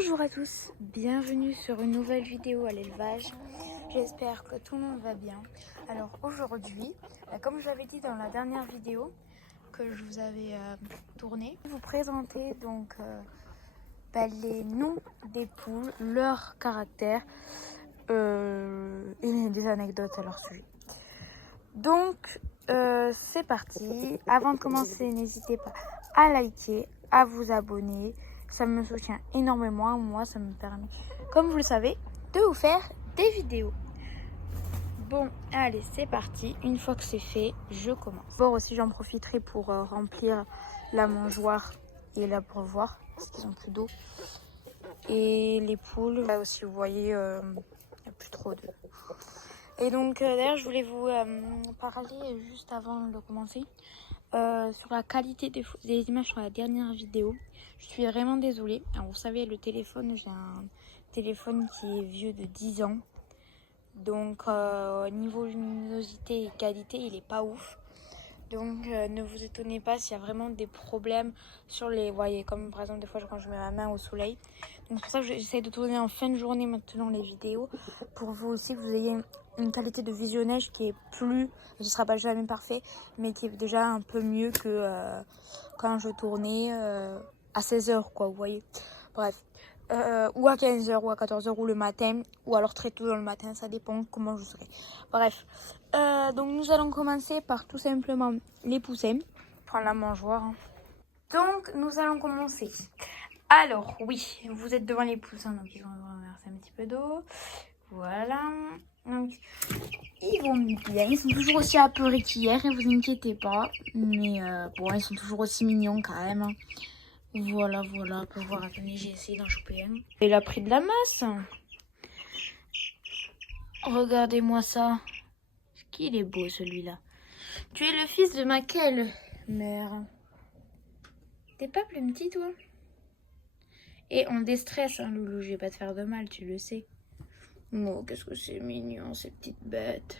Bonjour à tous, bienvenue sur une nouvelle vidéo à l'élevage. J'espère que tout le monde va bien. Alors aujourd'hui, comme je l'avais dit dans la dernière vidéo que je vous avais tournée, je vais vous présenter donc les noms des poules, leur caractère et des anecdotes à leur sujet. Donc c'est parti. Avant de commencer, n'hésitez pas à liker, à vous abonner. Ça me soutient énormément. Moi, ça me permet, comme vous le savez, de vous faire des vidéos. Bon, allez, c'est parti. Une fois que c'est fait, je commence. Bon, aussi, j'en profiterai pour remplir la mangeoire et l'abreuvoir, parce qu'ils n'ont plus d'eau. Et les poules, là aussi, vous voyez, il n'y a plus trop d'eau. Et donc, d'ailleurs, je voulais vous parler juste avant de commencer. Sur la qualité des images sur la dernière vidéo. Je suis vraiment désolée. Alors, vous savez, le téléphone, j'ai un téléphone qui est vieux de 10 ans. Donc, niveau luminosité et qualité, il est pas ouf. Donc, ne vous étonnez pas s'il y a vraiment des problèmes sur les... Vous voyez, comme par exemple, des fois, quand je mets ma main au soleil. Donc, c'est pour ça que j'essaie de tourner en fin de journée maintenant les vidéos. Pour vous aussi, que vous ayez une qualité de visionnage qui est plus... Ce ne sera pas jamais parfait, mais qui est déjà un peu mieux que quand je tournais à 16h, quoi, vous voyez. Bref. Ou à 15h, ou à 14h, ou le matin, ou alors très tôt dans le matin, ça dépend comment je serai. Bref. Donc nous allons commencer par tout simplement les poussins. Prendre la mangeoire. Donc nous allons commencer. Alors oui, vous êtes devant les poussins, donc ils vont verser un petit peu d'eau. Voilà. Donc ils vont bien, ils sont toujours aussi apeurés qu'hier, ne vous inquiétez pas. Mais bon, ils sont toujours aussi mignons quand même. Voilà, on peut voir. Attendez, j'ai essayé d'en choper un. Il a pris de la masse. Regardez-moi ça. Qu'il est beau celui-là. Tu es le fils de ma quelle mère? T'es pas plus petit, toi? Et on déstresse, hein, Loulou. Je vais pas te faire de mal, tu le sais. Oh, qu'est-ce que c'est mignon, ces petites bêtes.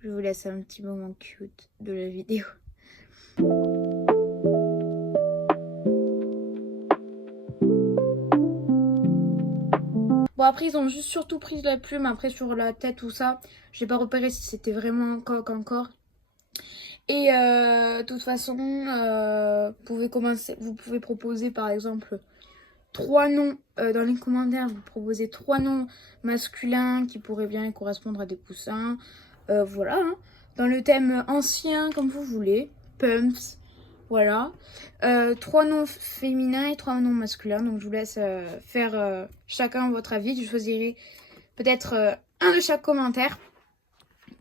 Je vous laisse un petit moment cute de la vidéo. Bon, après, ils ont juste surtout pris de la plume. Après, sur la tête, tout ça, j'ai pas repéré si c'était vraiment un coq encore. Et de toute façon, vous pouvez proposer par exemple 3 noms dans les commentaires. Vous proposez 3 noms masculins qui pourraient bien correspondre à des poussins. Voilà, hein. Dans le thème ancien, comme vous voulez. Pumps, voilà. 3 noms féminins et 3 noms masculins. Donc je vous laisse faire chacun votre avis. Je choisirai peut-être un de chaque commentaire.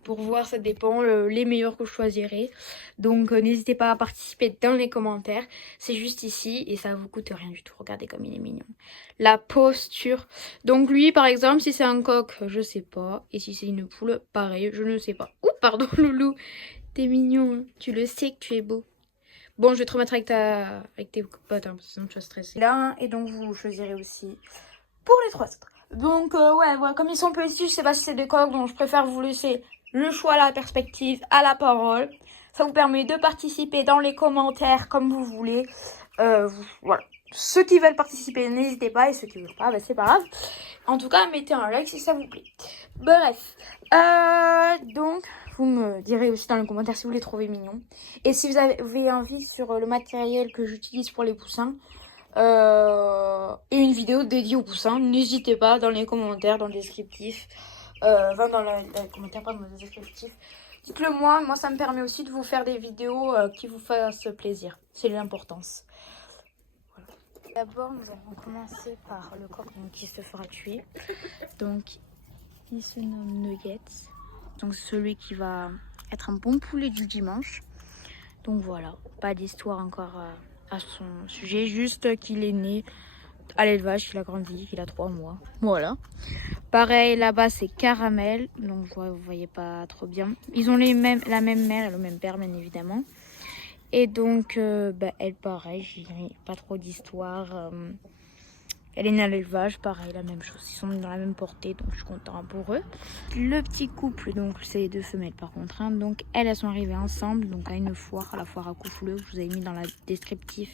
Pour voir, ça dépend, les meilleurs que je choisirai. Donc n'hésitez pas à participer dans les commentaires. C'est juste ici et ça vous coûte rien du tout. Regardez comme il est mignon. La posture. Donc lui par exemple, si c'est un coq, je sais pas. Et si c'est une poule, pareil, je ne sais pas. Ouh, pardon Loulou. T'es mignon, hein. Tu le sais que tu es beau. Bon, je vais te remettre avec tes potes, hein, sinon tu vas stresser. Là, et donc vous choisirez aussi pour les 3 autres. Donc ouais, voilà, comme ils sont petits, je sais pas si c'est des coqs, donc je préfère vous laisser le choix à la perspective, à la parole. Ça vous permet de participer dans les commentaires comme vous voulez. Voilà. Ceux qui veulent participer, n'hésitez pas. Et ceux qui ne veulent pas, bah, c'est pas grave. En tout cas, mettez un like si ça vous plaît. Bref. Donc, vous me direz aussi dans les commentaires si vous les trouvez mignons. Et si vous avez envie sur le matériel que j'utilise pour les poussins. Et une vidéo dédiée aux poussins. N'hésitez pas dans les commentaires, dans le descriptif. Dans les commentaires, pas dans le descriptif. Dites-le moi ça me permet aussi de vous faire des vidéos qui vous fassent plaisir. C'est l'importance. Voilà. D'abord, nous allons commencer par le coq qui se fera tuer. Donc, il se nomme Nuggets. Donc, c'est celui qui va être un bon poulet du dimanche. Donc voilà, pas d'histoire encore à son sujet, juste qu'il est né à l'élevage, qu'il a grandi, qu'il a 3 mois. Voilà. Pareil, là-bas, c'est Caramel. Donc, vous voyez pas trop bien. Ils ont la même mère et le même père, bien évidemment. Et donc, elle, pareil, je dirais pas trop d'histoire. Elle est née à l'élevage, pareil, la même chose. Ils sont dans la même portée, donc je suis contente pour eux. Le petit couple, donc c'est les deux femelles par contre. Hein, donc elles sont arrivées ensemble, donc à une foire, à la foire à Couffleux. Je vous avais mis dans la descriptif.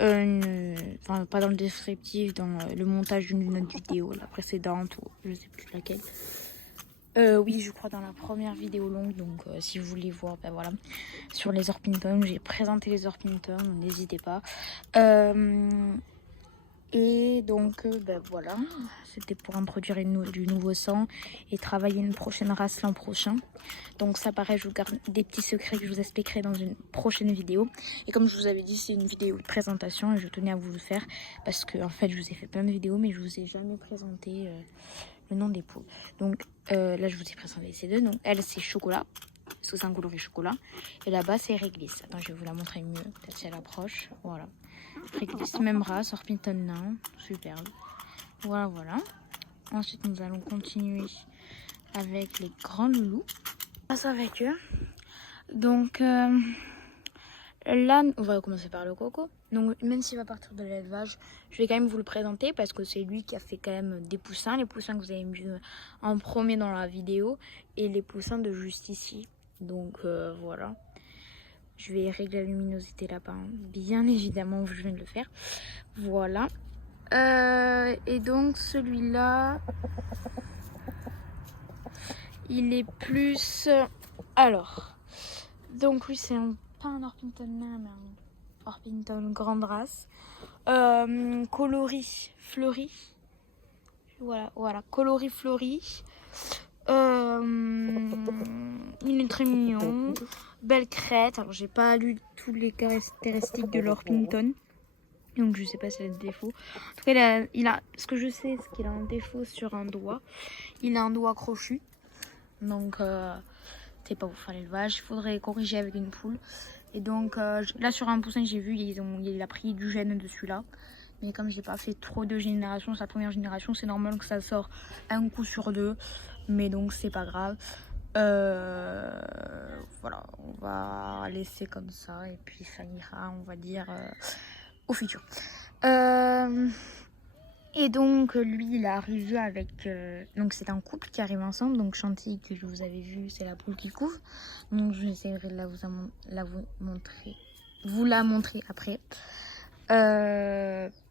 Enfin, pas dans le descriptif, dans le montage d'une autre vidéo, la précédente, ou je sais plus laquelle. Oui, je crois dans la première vidéo longue, donc si vous voulez voir, ben voilà, sur les Orpington, j'ai présenté les Orpington, n'hésitez pas. Et donc, ben voilà, c'était pour introduire du nouveau sang et travailler une prochaine race l'an prochain. Donc ça, pareil, je vous garde des petits secrets que je vous expliquerai dans une prochaine vidéo. Et comme je vous avais dit, c'est une vidéo de présentation et je tenais à vous le faire parce que en fait, je vous ai fait plein de vidéos, mais je vous ai jamais présenté le nom des poules. Donc là, je vous ai présenté ces deux. Donc elle, c'est chocolat, parce que c'est un coloris chocolat. Et là-bas, c'est réglisse. Attends, je vais vous la montrer mieux, peut-être si elle approche. Voilà. Réglisse, même race, Orpington nain, superbe. Voilà, voilà. Ensuite, nous allons continuer avec les grands loulous. On passe avec eux. Donc là, on va commencer par le coco. Donc même s'il va partir de l'élevage, je vais quand même vous le présenter parce que c'est lui qui a fait quand même des poussins. Les poussins que vous avez vu en premier dans la vidéo et les poussins de juste ici. Donc voilà. Je vais régler la luminosité là-bas, hein. Bien évidemment, je viens de le faire. Voilà. Et donc celui-là, il est plus... Alors, donc lui c'est pas un Orpington nain, mais un Orpington grande race. Coloris fleuri. Voilà, coloris fleuri. Il est très mignon. Belle crête. Alors j'ai pas lu tous les caractéristiques de l'Orpington. Donc je sais pas si elle a des défauts. En tout cas, ce que je sais, c'est qu'il a un défaut sur un doigt. Il a un doigt crochu. Donc c'est pas pour faire l'élevage. Il faudrait corriger avec une poule. Et donc là sur un poussin j'ai vu, il a pris du gène dessus là. Mais comme j'ai pas fait trop de générations, sa première génération, c'est normal que ça sort un coup sur deux. Mais donc c'est pas grave. Voilà, on va laisser comme ça. Et puis ça ira, on va dire, au futur. Et donc lui il est arrivé avec donc c'est un couple qui arrive ensemble. Donc Chantilly que je vous avais vu, c'est la poule qui couvre. Donc je vais essayer de vous la montrer après.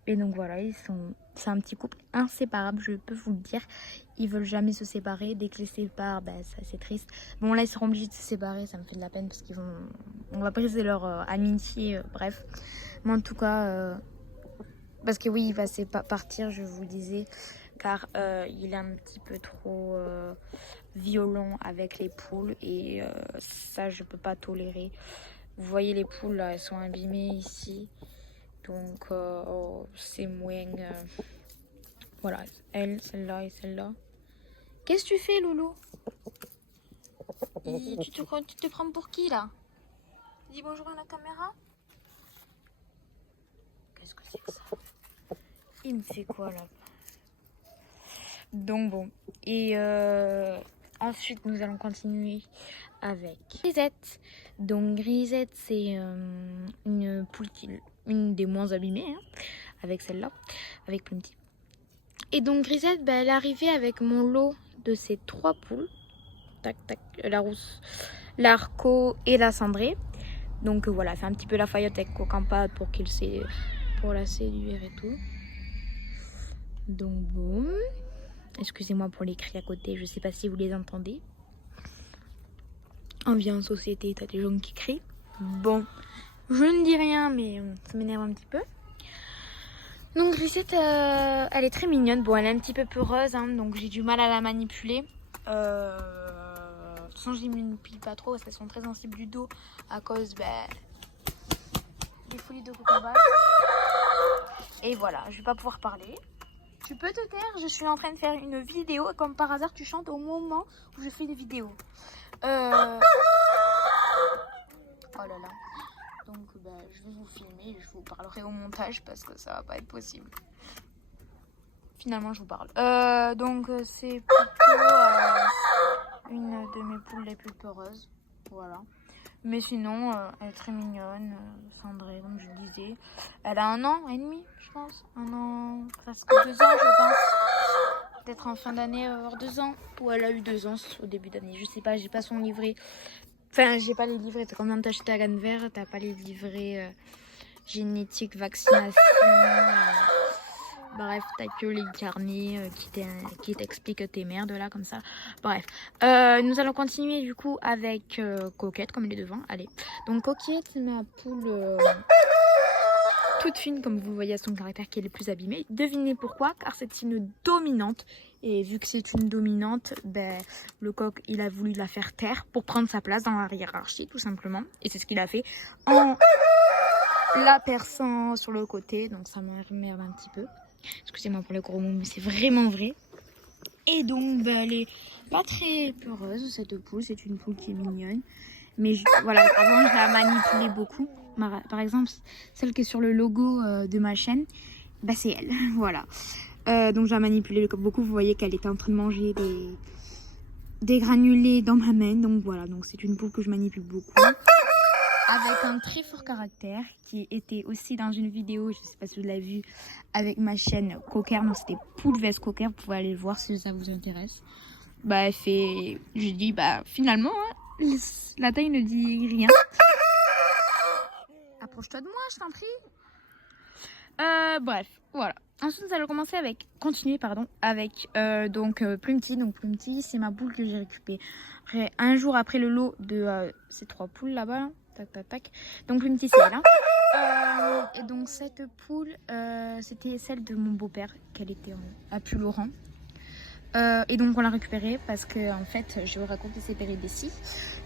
Et donc voilà, c'est un petit couple inséparable, je peux vous le dire. Ils veulent jamais se séparer. Dès que les séparent, ben, ça c'est triste. Bon là ils seront obligés de se séparer, ça me fait de la peine parce on va briser leur amitié, bref. Mais en tout cas, parce que oui, il va partir, je vous le disais, car il est un petit peu trop violent avec les poules et ça je peux pas tolérer. Vous voyez les poules là, elles sont abîmées ici. Donc c'est moins... voilà, celle-là et celle-là. Qu'est-ce que tu fais, Loulou? Tu te prends pour qui, là? Dis bonjour à la caméra. Qu'est-ce que c'est que ça? Il me fait quoi, là? Donc bon. Et ensuite, nous allons continuer avec Grisette. Donc Grisette, c'est une poule une des moins abîmées, hein, avec celle-là, avec Plumty. Et donc Grisette, elle est arrivée avec mon lot de ces 3 poules. Tac, tac, la rousse, l'Arco et la cendrée. Donc voilà, c'est un petit peu la faillotte avec Cocampade pour la séduire et tout. Donc bon, excusez-moi pour les cris à côté, je sais pas si vous les entendez. On vient en société, t'as des gens qui crient. Bon, je ne dis rien, mais ça m'énerve un petit peu. Donc Grisette, elle est très mignonne. Bon, elle est un petit peu peureuse, hein, donc j'ai du mal à la manipuler. De toute façon, je ne manipule pas trop parce qu'elles sont très sensibles du dos à cause des folies de Cocampade. Et voilà, je vais pas pouvoir parler. Tu peux te taire, je suis en train de faire une vidéo et comme par hasard, tu chantes au moment où je fais une vidéo. Oh là là. Donc je vais vous filmer et je vous parlerai au montage parce que ça va pas être possible. Finalement je vous parle. Donc c'est plutôt une de mes poules les plus peureuses. Voilà. Mais sinon, elle est très mignonne, Cendrée, comme je le disais. Elle a 1 an et demi, je pense. 1 an, presque 2 ans, je pense. Peut-être en fin d'année, elle va avoir 2 ans. Ou elle a eu 2 ans au début d'année. Je sais pas, j'ai pas son livret. Enfin, j'ai pas les livrets. Quand même, t'acheter à Ganver, t'as pas les livrets génétique, vaccination. Bref, t'as que les carnets qui t'expliquent tes merdes là, comme ça. Bref, nous allons continuer du coup avec Coquette, comme elle est devant. Allez, donc Coquette, c'est ma poule toute fine, comme vous voyez à son caractère qui est le plus abîmé. Devinez pourquoi? Car c'est une dominante. Et vu que c'est une dominante, ben, le coq, il a voulu la faire taire pour prendre sa place dans la hiérarchie, tout simplement. Et c'est ce qu'il a fait en la perçant sur le côté. Donc ça m'emmerde un petit peu. Excusez-moi pour le gros mot, mais c'est vraiment vrai. Et donc, ben, elle est pas très peureuse, cette poule. C'est une poule qui est mignonne. Mais voilà, avant, je la manipulais beaucoup. Par exemple, celle qui est sur le logo de ma chaîne, bah, c'est elle. Voilà. Donc, je la manipulais beaucoup. Vous voyez qu'elle était en train de manger des granulés dans ma main. Donc, voilà. Donc, c'est une poule que je manipule beaucoup. Avec un très fort caractère, qui était aussi dans une vidéo, je ne sais pas si vous l'avez vu, avec ma chaîne Cocker. Donc, c'était Poule vs Cocker. Vous pouvez aller le voir si ça vous intéresse. Bah, elle fait. Je dis, bah, finalement, hein, la taille ne dit rien. Approche-toi de moi, je t'en prie. Bref, voilà. Ensuite, nous allons continuer avec Plumty. Donc Plumty, c'est ma poule que j'ai récupérée un jour après le lot de ces 3 poules là-bas. Là. Tac, tac, tac. Donc Plumty, c'est elle. Hein. Et donc cette poule, c'était celle de mon beau-père, qu'elle était à Pulloran. Et donc on l'a récupérée parce que en fait, je vais vous raconter ses péripéties.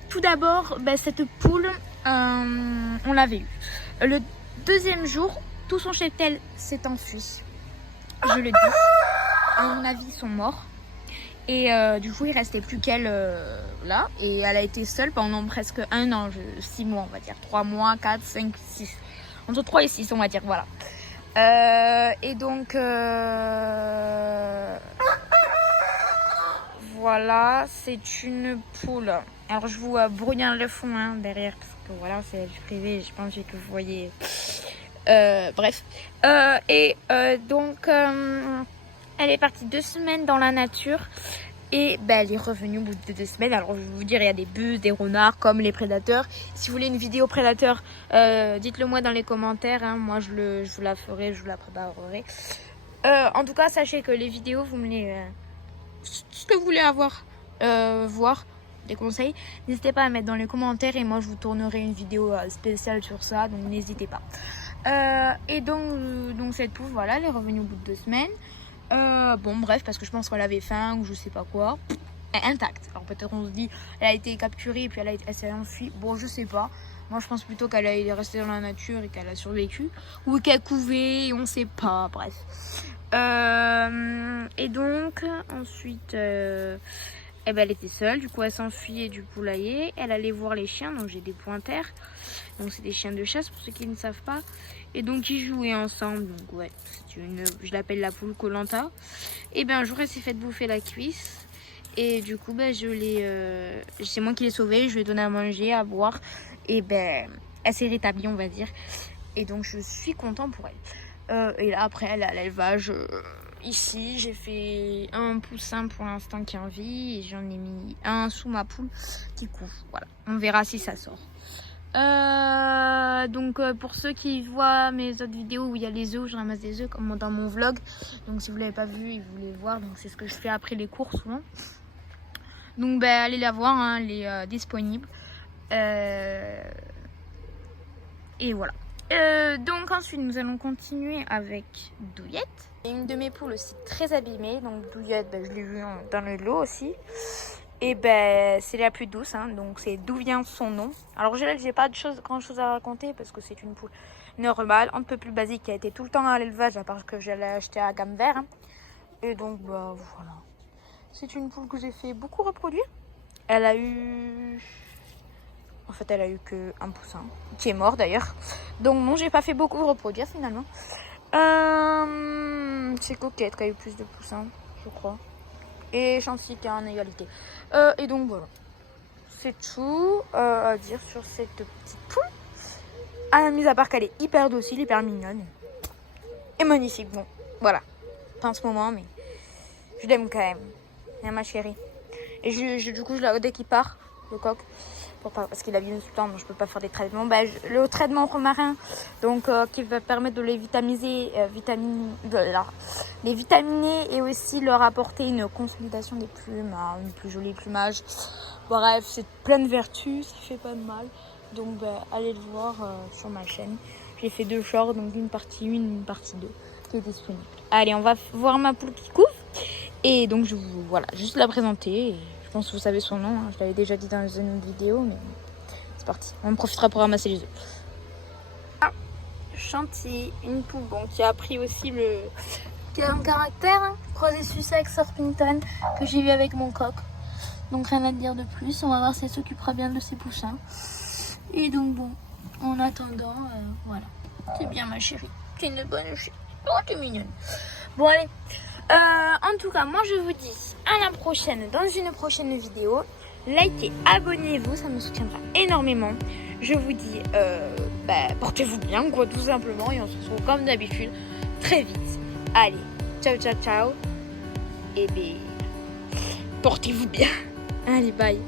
Tout d'abord, bah, cette poule, on l'avait eue. Le deuxième jour, tout son cheptel s'est enfui. Je le dis. À mon avis, ils sont morts. Et du coup, il restait plus qu'elle là. Et elle a été seule pendant presque 1 an, 6 mois, on va dire. 3 mois, 4, 5, 6. Entre 3 et 6, on va dire, voilà. Et donc, voilà, c'est une poule. Alors, je vous brouille le fond hein, derrière, parce que voilà, c'est privé, je pense que vous voyez... bref. Donc, elle est partie 2 semaines dans la nature. Et ben, elle est revenue au bout de 2 semaines. Alors, je vais vous dire, il y a des bus, des renards, comme les prédateurs. Si vous voulez une vidéo prédateur, dites-le moi dans les commentaires. Hein. Moi, je vous la ferai, je vous la préparerai. En tout cas, sachez que les vidéos, vous me les... ce que vous voulez voir, des conseils, n'hésitez pas à mettre dans les commentaires. Et moi, je vous tournerai une vidéo spéciale sur ça. Donc, n'hésitez pas. Et donc cette poule, voilà, elle est revenue au bout de 2 semaines. Bon, bref, parce que je pense qu'elle avait faim ou je sais pas quoi. Elle est intacte. Alors peut-être on se dit, elle a été capturée et puis elle s'est enfuie. Bon, je sais pas. Moi, je pense plutôt qu'elle est restée dans la nature et qu'elle a survécu. Ou qu'elle couvait, on sait pas. Bref. Et donc, ensuite... Eh ben, elle était seule, du coup elle s'enfuyait du poulailler, elle allait voir les chiens, donc j'ai des pointers, donc c'est des chiens de chasse pour ceux qui ne savent pas, et donc ils jouaient ensemble, donc ouais, je l'appelle la poule Koh-Lanta. Et ben un jour elle s'est fait bouffer la cuisse, et du coup ben c'est moi qui l'ai sauvée, je lui ai donné à manger, à boire, et ben elle s'est rétablie on va dire, et donc je suis contente pour elle. Et là après elle est à l'élevage. Ici, j'ai fait un poussin pour l'instant qui est en vie et j'en ai mis un sous ma poule qui couve. Voilà, on verra si ça sort. Donc pour ceux qui voient mes autres vidéos où il y a les œufs, je ramasse des œufs comme dans mon vlog. Donc si vous l'avez pas vu et vous voulez voir, donc c'est ce que je fais après les cours souvent. Donc ben allez la voir, hein, elle est disponible. Et voilà. Donc ensuite nous allons continuer avec Douillette. Et une de mes poules aussi très abîmée, donc Douillette, ben, je l'ai vue dans le lot aussi. Et ben c'est la plus douce, hein, donc c'est d'où vient son nom. Alors j'ai pas grand chose à raconter parce que c'est une poule normale, un peu plus basique, qui a été tout le temps à l'élevage, à part que je l'ai achetée à gamme vert. Hein. Et donc bah voilà. C'est une poule que j'ai fait beaucoup reproduire. Elle a eu... En fait, elle a eu que un poussin, qui est mort d'ailleurs. Donc non, j'ai pas fait beaucoup reproduire finalement. C'est Coquette qui a eu plus de poussins, je crois. Et Chancy qui est en égalité. Et donc voilà. c'est tout à dire sur cette petite poule. Mis à part qu'elle est hyper docile, hyper mignonne. Et magnifique, bon, voilà. Pas en ce moment, mais je l'aime quand même. C'est ma chérie. Et du coup, dès qu'il part, le coq, parce qu'il a bien tout le temps, donc je peux pas faire des traitements. Le traitement romarin, donc qui va permettre de les vitaminer, les vitaminer et aussi leur apporter une consolidation des plumes, un plus joli plumage. Bref, c'est plein de vertus, ça fait pas de mal. Donc allez le voir sur ma chaîne. J'ai fait 2 shorts, donc une partie 1, une partie 2 qui est disponible. Allez, on va voir ma poule qui couvre. Et donc je vous voilà, juste la présenter. Et je pense que vous savez son nom, hein. Je l'avais déjà dit dans une autre vidéo, mais c'est parti. On en profitera pour ramasser les œufs. Chantilly, une poule qui a appris aussi qui a un caractère, hein, croisé Sussex Orpington que j'ai eu avec mon coq. Donc rien à dire de plus. On va voir si elle s'occupera bien de ses poussins. Et donc bon, en attendant, voilà. C'est bien ma chérie. C'est une bonne chérie. Oh, t'es mignonne. Bon allez. En tout cas, moi je vous dis à la prochaine dans une prochaine vidéo. Likez, abonnez-vous, ça me soutiendra énormément. Je vous dis, portez-vous bien, quoi, tout simplement. Et on se retrouve comme d'habitude très vite. Allez, ciao, ciao, ciao. Et portez-vous bien. Allez, bye.